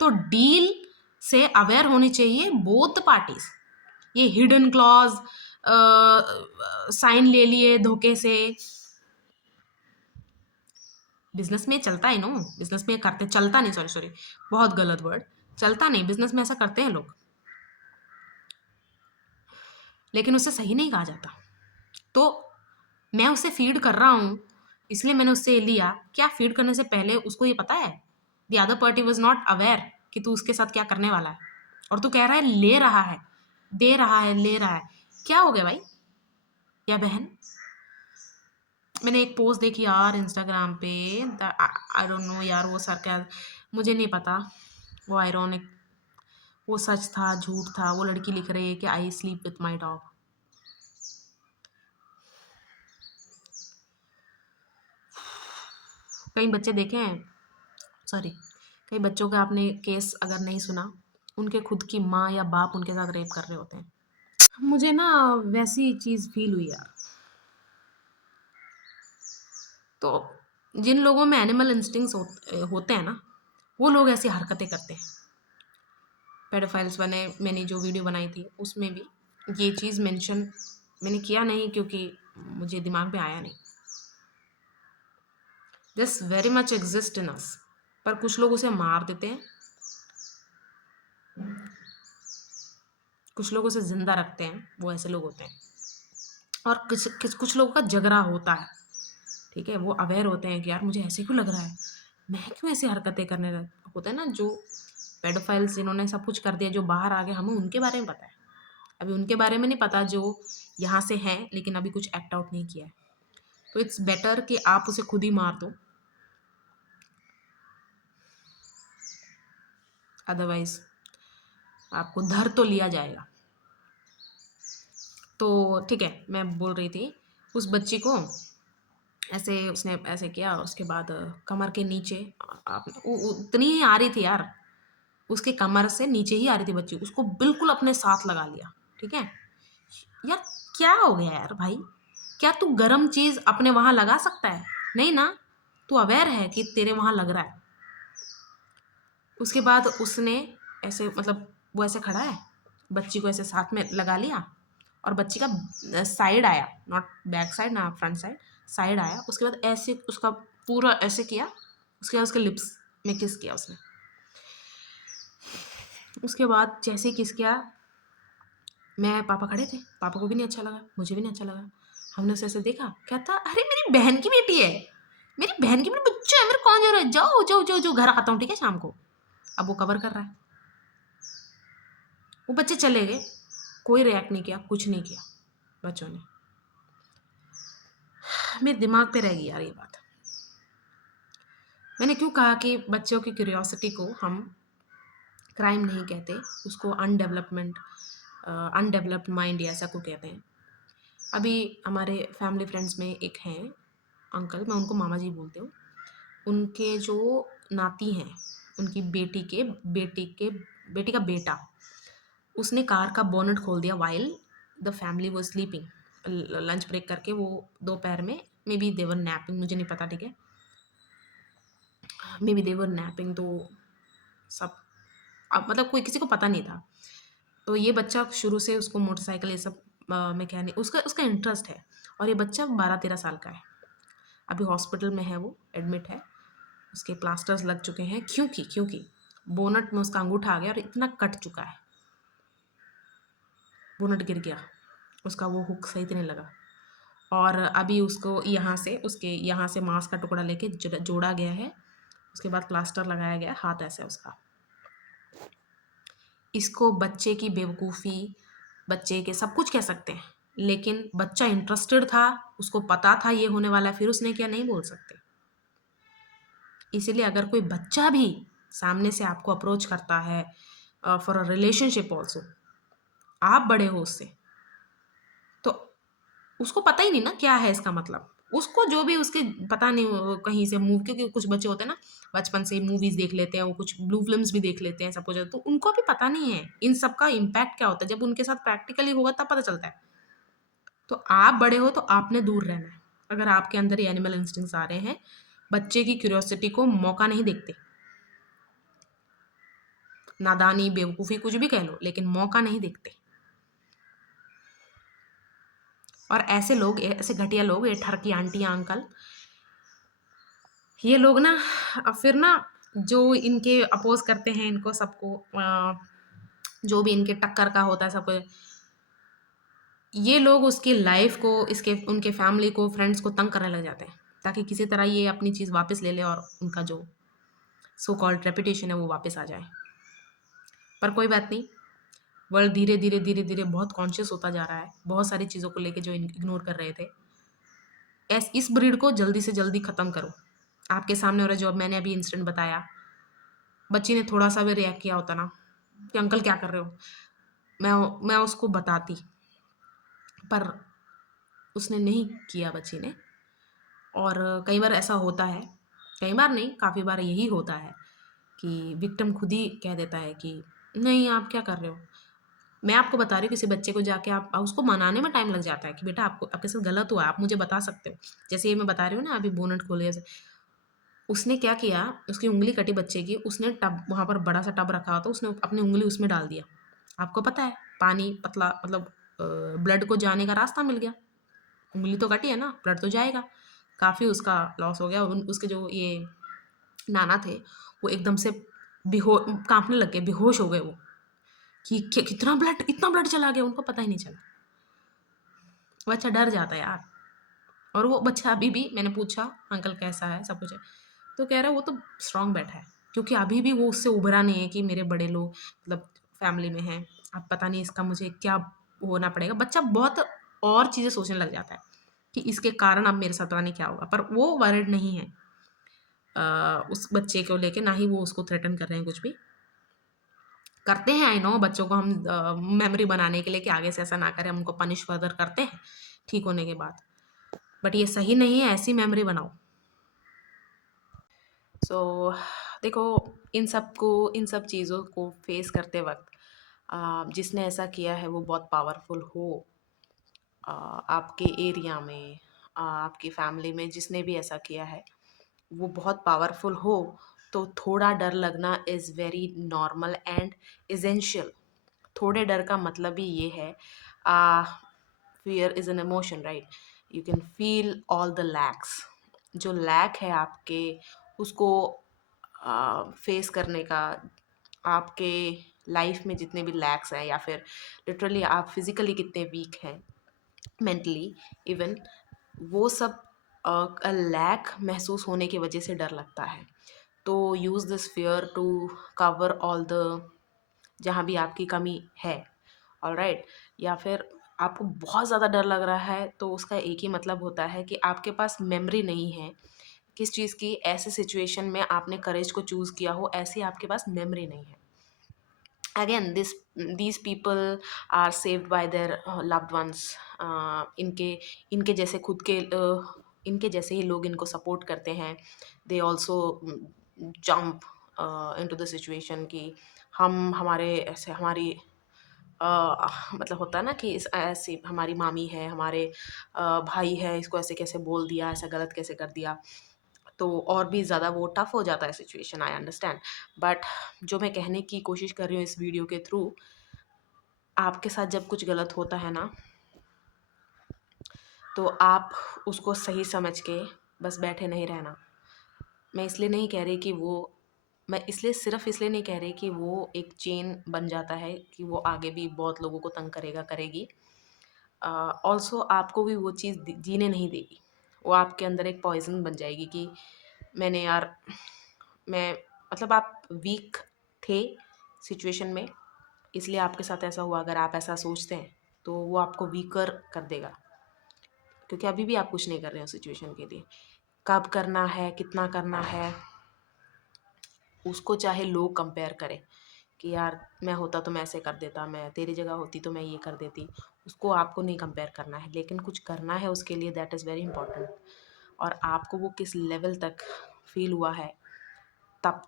तो डील से अवेयर होनी चाहिए बोथ पार्टीज। ये हिडन क्लॉज साइन ले लिए धोखे से, बिजनेस में चलता है नो, बिजनेस में करते, चलता नहीं, सॉरी सॉरी, बहुत गलत वर्ड, चलता नहीं, बिजनेस में ऐसा करते हैं लोग, लेकिन उसे सही नहीं कहा जाता। तो मैं उसे फीड कर रहा हूँ, इसलिए मैंने उससे लिया, क्या फीड करने से पहले उसको ये पता है, the other party was not aware कि तू उसके साथ क्या करने वाला है, और तू कह रहा है ले रहा है, दे रहा है, ले रहा है, क्या हो गया भाई या बहन? मैंने एक पोस्ट देखी यार इंस्टाग्राम पे, आई डोंट नो यार, वो सर क्या, मुझे नहीं पता, वो आयरॉनिक, वो सच था झूठ था, वो लड़की लिख रही है कि I sleep with my dog. कई बच्चे देखे हैं, सॉरी, कई बच्चों का आपने केस अगर नहीं सुना, उनके खुद की माँ या बाप उनके साथ रेप कर रहे होते हैं। मुझे ना वैसी चीज़ फील हुई यार। तो जिन लोगों में एनिमल इंस्टिंक्ट्स होते हैं ना, वो लोग ऐसी हरकतें करते हैं। पेडोफाइल्स बने, मैंने जो वीडियो बनाई थी उसमें भी ये चीज़ मेंशन मैंने किया नहीं क्योंकि मुझे दिमाग में आया नहीं। This very much exist in us, पर कुछ लोग उसे मार देते हैं, कुछ लोग उसे जिंदा रखते हैं, वो ऐसे लोग होते हैं। और कुछ लोगों का झगड़ा होता है, ठीक है, वो अवेयर होते हैं कि यार मुझे ऐसे क्यों लग रहा है, मैं क्यों ऐसी हरकतें करने लग, होता है ना, जो पेडोफाइल्स जिन्होंने सब कुछ कर दिया, जो बाहर आ गए, हमें उनके बारे में पता है, अभी उनके बारे में नहीं पता जो यहाँ से हैं लेकिन अभी कुछ एक्ट आउट नहीं किया है। तो इट्स बेटर कि आप उसे खुद ही मार दो, अदरवाइज आपको धर तो लिया जाएगा। तो ठीक है, मैं बोल रही थी, उस बच्ची को ऐसे उसने ऐसे किया, उसके बाद कमर के नीचे उतनी ही आ रही थी यार, उसके कमर से नीचे ही आ रही थी बच्ची, उसको बिल्कुल अपने साथ लगा लिया। ठीक है यार, क्या हो गया यार भाई, क्या तू गरम चीज अपने वहां लगा सकता है? नहीं ना, तू अवेयर है कि तेरे वहां लग रहा है। उसके बाद उसने ऐसे मतलब वो ऐसे खड़ा है, बच्ची को ऐसे साथ में लगा लिया, और बच्ची का साइड आया, नॉट बैक साइड ना फ्रंट साइड, साइड आया। उसके बाद ऐसे उसका पूरा ऐसे किया, उसके बाद उसके लिप्स में किस किया उसने। उसके बाद जैसे ही किस किया, मैं पापा खड़े थे, पापा को भी नहीं अच्छा लगा, मुझे भी नहीं अच्छा लगा। हमने उसे ऐसे देखा, क्या था, अरे मेरी बहन की बेटी है, मेरी बहन की बेटी, बच्चा है, मेरे कौन जा रहा है, जाओ जाओ जाओ जाओ, घर आता हूँ ठीक है शाम को। अब वो कवर कर रहा है, वो बच्चे चले गए, कोई रिएक्ट नहीं किया, कुछ नहीं किया बच्चों ने। मेरे दिमाग पे रह गई यार ये बात। मैंने क्यों कहा कि बच्चों की क्यूरियोसिटी को हम क्राइम नहीं कहते, उसको अनडेवलप्ड माइंड या ऐसा को कहते हैं। अभी हमारे फैमिली फ्रेंड्स में एक हैं अंकल, मैं उनको मामा जी बोलती हूँ। उनके जो नाती हैं, उनकी बेटी का बेटा, उसने कार का बोनट खोल दिया वाइल द फैमिली वो स्लीपिंग, लंच ब्रेक करके, वो दोपहर में, मे बी देवर नैपिंग, मुझे नहीं पता ठीक है, मे बी देवर नैपिंग। तो सब, अब मतलब कोई किसी को पता नहीं था। तो ये बच्चा शुरू से उसको मोटरसाइकिल ये सब मैकेनिक, उसका उसका इंटरेस्ट है, और ये बच्चा 12-13 साल का है। अभी हॉस्पिटल में है, वो एडमिट है, उसके प्लास्टर्स लग चुके हैं, क्योंकि बोनट में उसका अंगूठा आ गया और इतना कट चुका है, बोनट गिर गया, उसका वो हुक सही से नहीं लगा, और अभी उसको यहाँ से, उसके यहाँ से मांस का टुकड़ा लेके जोड़ा गया है, उसके बाद प्लास्टर लगाया गया, हाथ ऐसे उसका। इसको बच्चे की बेवकूफ़ी, बच्चे के सब कुछ कह सकते हैं, लेकिन बच्चा इंटरेस्टेड था, उसको पता था ये होने वाला है, फिर उसने क्या, नहीं बोल सकते। इसीलिए अगर कोई बच्चा भी सामने से आपको अप्रोच करता है फॉर अ रिलेशनशिप ऑल्सो, आप बड़े हो उससे, तो उसको पता ही नहीं ना क्या है इसका मतलब, उसको जो भी उसके पता नहीं, कहीं से मूव, क्योंकि कुछ बच्चे होते हैं ना, बचपन से मूवीज देख लेते हैं, वो कुछ ब्लू फिल्म्स भी देख लेते हैं, सब कुछ, तो उनको भी पता नहीं है इन सब का इम्पैक्ट क्या होता है, जब उनके साथ प्रैक्टिकली होगा तब पता चलता है। तो आप बड़े हो तो आपने दूर रहना है, अगर आपके अंदर ये एनिमल इंस्टिंक्ट्स आ रहे हैं। बच्चे की क्यूरियोसिटी को मौका नहीं देखते, नादानी बेवकूफ़ी कुछ भी कह लो, लेकिन मौका नहीं देखते। और ऐसे लोग, ऐसे घटिया लोग, ये ठरकी आंटियाँ अंकल, ये लोग ना, फिर ना, जो इनके अपोज करते हैं इनको सबको, जो भी इनके टक्कर का होता है सबको, ये लोग उसकी लाइफ को, इसके उनके फैमिली को, फ्रेंड्स को तंग करने लग जाते हैं, ताकि किसी तरह ये अपनी चीज़ वापस ले ले, और उनका जो सो कॉल्ड रेपुटेशन है वो वापस आ जाए। पर कोई बात नहीं, वर्ल्ड धीरे धीरे धीरे धीरे बहुत कॉन्शियस होता जा रहा है, बहुत सारी चीज़ों को लेके जो इग्नोर कर रहे थे। इस ब्रीड को जल्दी से जल्दी ख़त्म करो। आपके सामने हो रहा है, जो मैंने अभी इंसिडेंट बताया, बच्ची ने थोड़ा सा भी रिएक्ट किया होता ना कि अंकल क्या कर रहे हो, मैं उसको बताती, पर उसने नहीं किया बच्ची ने। और कई बार ऐसा होता है, कई बार नहीं, काफ़ी बार यही होता है कि विक्टिम खुद ही कह देता है कि नहीं आप क्या कर रहे हो। मैं आपको बता रही हूँ, किसी बच्चे को जाके आप उसको मनाने में टाइम लग जाता है कि बेटा आपको, आपके साथ गलत हुआ, आप मुझे बता सकते हो। जैसे ये मैं बता रही हूँ ना, अभी बोनट खोले, उसने क्या किया, उसकी उंगली कटी बच्चे की, उसने टब, वहाँ पर बड़ा सा टब रखा हुआ था, उसने अपनी उंगली उसमें डाल दिया। आपको पता है पानी पतला, मतलब ब्लड को जाने का रास्ता मिल गया, उंगली तो कटी है ना, ब्लड तो जाएगा, काफ़ी उसका लॉस हो गया। उसके जो ये नाना थे, वो एकदम से बेहो कांपने लग गए, बेहोश हो गए वो, कि कितना ब्लड, इतना ब्लड चला गया, उनको पता ही नहीं चला। बच्चा डर जाता है यार। और वो बच्चा अभी भी, मैंने पूछा अंकल कैसा है, सब कुछ है, तो कह रहा है वो तो स्ट्रांग बैठा है, क्योंकि अभी भी वो उससे उभरा नहीं है कि मेरे बड़े लोग मतलब फैमिली में हैं, अब पता नहीं इसका मुझे क्या होना पड़ेगा। बच्चा बहुत और चीज़ें सोचने लग जाता है कि इसके कारण अब मेरे साथ पता नहीं क्या होगा, पर वो वरिड नहीं है उस बच्चे को लेके, ना ही वो उसको थ्रेटन कर रहे हैं कुछ भी। करते हैं, आई नो, बच्चों को हम मेमोरी बनाने के लिए कि आगे से ऐसा ना करें, हम उनको पनिश फर्दर करते हैं ठीक होने के बाद। बट ये सही नहीं है, ऐसी मेमोरी बनाओ। सो देखो, इन सब चीज़ों को फेस करते वक्त जिसने ऐसा किया है वो बहुत पावरफुल हो, आपके एरिया में, आपकी फैमिली में जिसने भी ऐसा किया है वो बहुत पावरफुल हो, तो थोड़ा डर लगना is very normal and essential. थोड़े डर का मतलब ही ये है, fear is an emotion, right? You can feel all the lakhs. जो लैक है आपके, उसको फेस करने का, आपके लाइफ में जितने भी लैक्स हैं, या फिर लिटरली आप फिजिकली कितने वीक हैं, मेंटली इवन, वो सब लैक महसूस होने की वजह से डर लगता है। तो use this fear to cover all the, जहाँ भी आपकी कमी है, ऑलराइट। या फिर आपको बहुत ज़्यादा डर लग रहा है, तो उसका एक ही मतलब होता है कि आपके पास मेमोरी नहीं है किस चीज़ की, ऐसे सिचुएशन में आपने करेज को चूज़ किया हो, ऐसी आपके पास मेमोरी नहीं है। Again these people are saved by their loved ones। इनके इनके जैसे खुद के इनके जैसे ही लोग इनको सपोर्ट करते हैं। They also jump into the situation कि हम हमारे ऐसे हमारी मतलब होता है ना कि ऐसी हमारी मामी है, हमारे भाई है, इसको ऐसे कैसे बोल दिया, ऐसा गलत कैसे कर दिया। तो और भी ज़्यादा वो टफ हो जाता है सिचुएशन, आई अंडरस्टैंड। बट जो मैं कहने की कोशिश कर रही हूँ इस वीडियो के थ्रू, आपके साथ जब कुछ गलत होता है ना, तो आप उसको सही समझ के बस बैठे नहीं रहना। मैं इसलिए नहीं कह रही कि वो मैं इसलिए सिर्फ इसलिए नहीं कह रही कि वो एक चेन बन जाता है कि वो आगे भी बहुत लोगों को तंग करेगा, करेगी। ऑल्सो आपको भी वो चीज़ जीने नहीं देगी। वो आपके अंदर एक पॉइजन बन जाएगी कि मैंने यार, मैं मतलब आप वीक थे सिचुएशन में, इसलिए आपके साथ ऐसा हुआ। अगर आप ऐसा सोचते हैं तो वो आपको वीकर कर देगा, क्योंकि अभी भी आप कुछ नहीं कर रहे हो सिचुएशन के लिए। कब करना है, कितना करना है, उसको चाहे लोग कंपेयर करें कि यार मैं होता तो मैं ऐसे कर देता, मैं तेरी जगह होती तो मैं ये कर देती, उसको आपको नहीं कंपेयर करना है। लेकिन कुछ करना है उसके लिए, दैट इज़ वेरी इंपॉर्टेंट। और आपको वो किस लेवल तक फील हुआ है, तब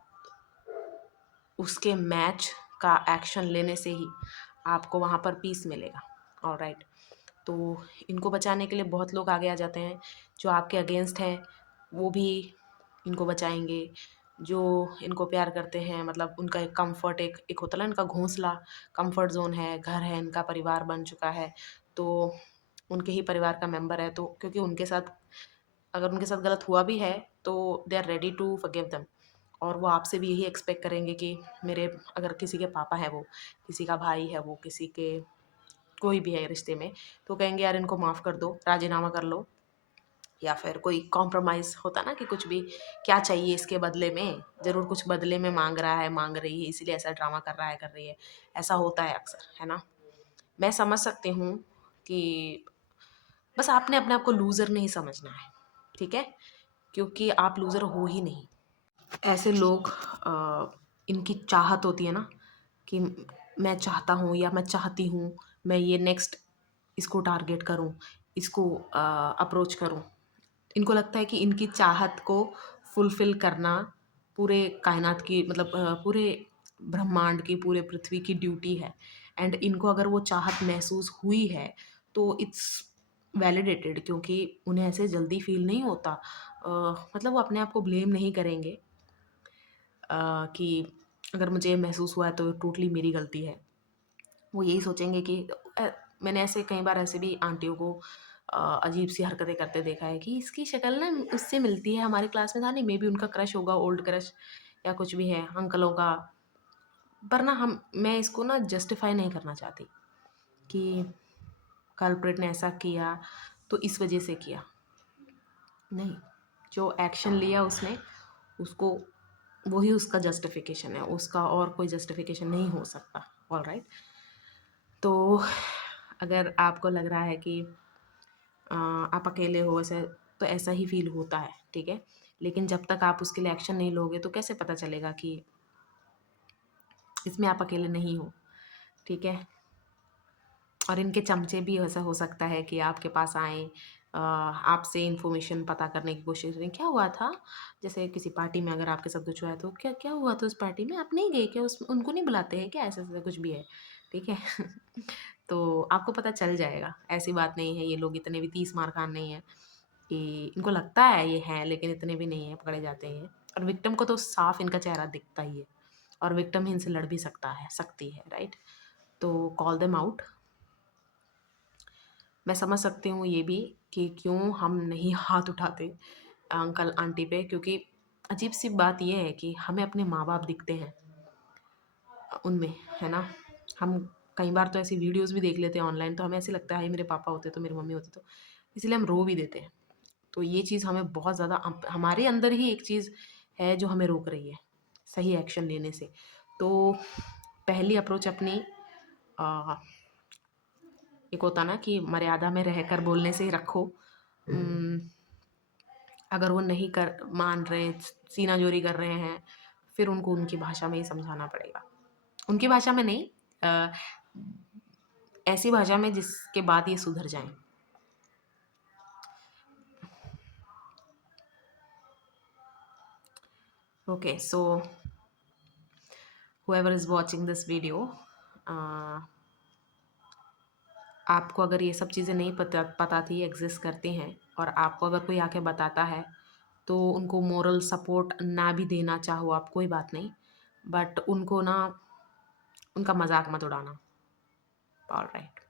उसके मैच का एक्शन लेने से ही आपको वहाँ पर पीस मिलेगा, ऑलराइट। तो इनको बचाने के लिए बहुत लोग आगे आ जाते हैं। जो आपके अगेंस्ट हैं वो भी इनको बचाएंगे। जो इनको प्यार करते हैं, मतलब उनका एक कंफर्ट, एक होता है ना इनका घोंसला, कंफर्ट जोन है, घर है, इनका परिवार बन चुका है, तो उनके ही परिवार का मेंबर है, तो क्योंकि उनके साथ अगर उनके साथ गलत हुआ भी है तो they are ready to forgive them. और वो आपसे भी यही एक्सपेक्ट करेंगे कि मेरे, अगर किसी के पापा है वो, किसी का भाई है वो, किसी के कोई भी है रिश्ते में, तो कहेंगे यार इनको माफ़ कर दो, राजीनामा कर लो, या फिर कोई कॉम्प्रोमाइज़ होता ना कि कुछ भी, क्या चाहिए इसके बदले में, ज़रूर कुछ बदले में मांग रहा है, मांग रही है, इसीलिए ऐसा ड्रामा कर रहा है, कर रही है। ऐसा होता है अक्सर, है ना? मैं समझ सकती हूँ कि बस आपने अपने आप को लूज़र नहीं समझना है, ठीक है? क्योंकि आप लूज़र हो ही नहीं। ऐसे लोग, इनकी चाहत होती है ना कि मैं चाहता हूँ या मैं चाहती हूँ, मैं ये नेक्स्ट इसको टारगेट करूँ, इसको अप्रोच करूँ। इनको लगता है कि इनकी चाहत को फुलफ़िल करना पूरे कायनात की, मतलब पूरे ब्रह्मांड की, पूरे पृथ्वी की ड्यूटी है। एंड इनको अगर वो चाहत महसूस हुई है तो इट्स वैलिडेटेड, क्योंकि उन्हें ऐसे जल्दी फ़ील नहीं होता। मतलब वो अपने आप को ब्लेम नहीं करेंगे कि अगर मुझे महसूस हुआ है तो टोटली मेरी गलती है। वो यही सोचेंगे कि मैंने ऐसे कई बार ऐसे भी आंटियों को अजीब सी हरकतें करते देखा है कि इसकी शक्ल ना उससे मिलती है, हमारे क्लास में था नहीं, मे बी उनका क्रश होगा, ओल्ड क्रश या कुछ भी है अंकलों का। पर ना हम मैं इसको ना जस्टिफाई नहीं करना चाहती कि कल्प्रिट ने ऐसा किया तो इस वजह से किया। नहीं, जो एक्शन लिया उसने, उसको वही उसका जस्टिफिकेशन है, उसका और कोई जस्टिफिकेशन नहीं हो सकता, ऑलराइट। तो अगर आपको लग रहा है कि आप अकेले हो ऐसे, तो ऐसा ही फील होता है, ठीक है। लेकिन जब तक आप उसके लिए एक्शन नहीं लोगे तो कैसे पता चलेगा कि इसमें आप अकेले नहीं हो, ठीक है। और इनके चमचे भी ऐसा हो सकता है कि आपके पास आएँ, आपसे इन्फॉर्मेशन पता करने की कोशिश करें, क्या हुआ था? जैसे किसी पार्टी में अगर आपके साथ कुछ हुआ है तो क्या क्या हुआ था उस पार्टी में? आप नहीं गए क्या? उस उनको नहीं बुलाते हैं क्या? ऐसा-ऐसा कुछ भी है, ठीक है? तो आपको पता चल जाएगा, ऐसी बात नहीं है, ये लोग इतने भी 30 मार खान नहीं है कि इनको लगता है ये हैं, लेकिन इतने भी नहीं हैं, पकड़े जाते हैं। और विक्टिम को तो साफ इनका चेहरा दिखता ही है और विक्टिम ही इनसे लड़ भी सकती है, राइट? तो कॉल देम आउट। मैं समझ सकती हूँ ये भी कि क्यों हम नहीं हाथ उठाते अंकल आंटी पे, क्योंकि अजीब सी बात ये है कि हमें अपने माँ बाप दिखते हैं उनमें, है ना? हम कई बार तो ऐसी वीडियोस भी देख लेते हैं ऑनलाइन, तो हमें ऐसे लगता है हाय मेरे पापा होते तो, मेरी मम्मी होती तो, इसलिए हम रो भी देते हैं। तो ये चीज़ हमें बहुत ज़्यादा हमारे अंदर ही एक चीज़ है जो हमें रोक रही है सही एक्शन लेने से। तो पहली अप्रोच अपनी अ, एक होता ना कि मर्यादा में रहकर बोलने से ही रखो। अगर वो नहीं कर मान रहे, सीना-जोरी कर रहे हैं, फिर उनको उनकी भाषा में ही समझाना पड़ेगा। उनकी भाषा में नहीं, अ, ऐसी भाषा में जिसके बाद ये सुधर जाएँ। Okay, so whoever is watching this video, uh, आपको अगर ये सब चीज़ें नहीं पता पता थी एग्ज़िस्ट करती हैं और आपको अगर कोई आके बताता है, तो उनको मोरल सपोर्ट ना भी देना चाहो आप, कोई बात नहीं। बट उनको ना, उनका मज़ाक मत उड़ाना। ऑलराइट।